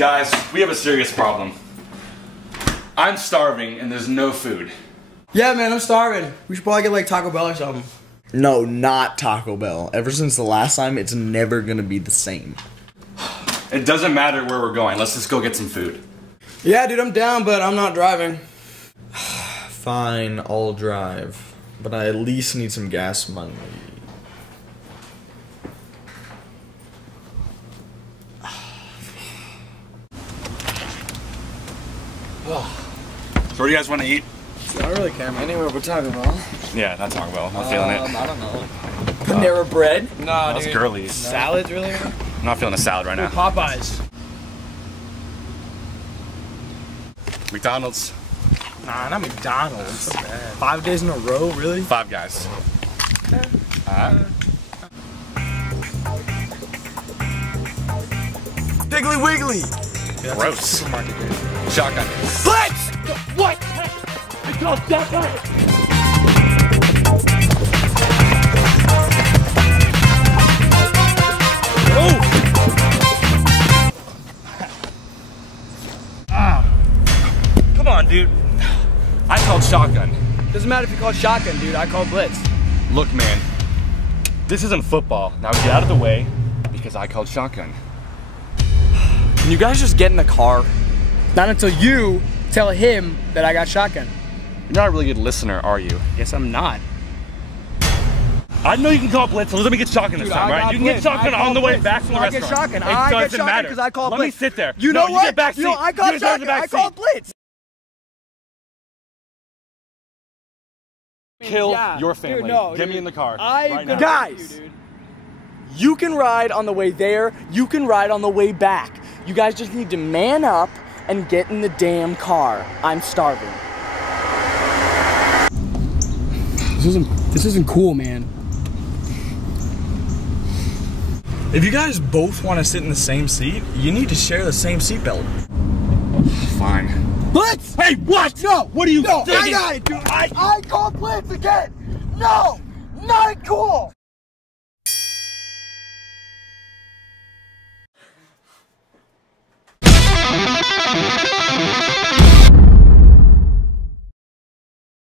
Guys, we have a serious problem. I'm starving and there's no food. Yeah, man, I'm starving. We should probably get like Taco Bell or something. No, not Taco Bell. Ever since the last time, it's never gonna be the same. It doesn't matter where we're going. Let's just go get some food. Yeah, dude, I'm down, but I'm not driving. Fine, I'll drive. But I at least need some gas money. So what do you guys want to eat? I don't really care, man. Anywhere but Taco Bell. Yeah, not Taco Bell. I'm not feeling it. I don't know. Panera Bread? Nah, That's dude. girlies. Salads, really? I'm not feeling a salad right now. Popeyes. McDonald's. Nah, not McDonald's. So bad. 5 days in a row, really? 5 Guys. Piggly Wiggly. Yeah, gross. Shotgun. Blitz! What? I called shotgun. Come on, dude. I called shotgun. Doesn't matter if you call shotgun, dude. I called Blitz. Look, man. This isn't football. Now get out of the way because I called shotgun. Can you guys just get in the car? Not until you tell him that I got shotgun. You're not a really good listener, are you? Yes, I'm not. I know you can call Blitz, so let me get shotgun this Dude, time, I right? got You can get Blitz. shotgun I on the way Blitz. back from the I get restaurant. shotgun. It I get doesn't shotgun matter. 'cause I called Let Blitz. me sit there. You know no, what? You get back seat. You know, I got you deserve shotgun. the back I called seat. Blitz. Kill Yeah. your family. Dude, no, Get dude. me in the car. I'm right now. gonna guys, you can ride on the way there. You can ride on the way back. You guys just need to man up and get in the damn car. I'm starving. This isn't cool, man. If you guys both want to sit in the same seat, you need to share the same seatbelt. Fine. Blitz! Hey, what? No! What are you No, thinking? I got it, dude. I called Blitz again! No! Not cool!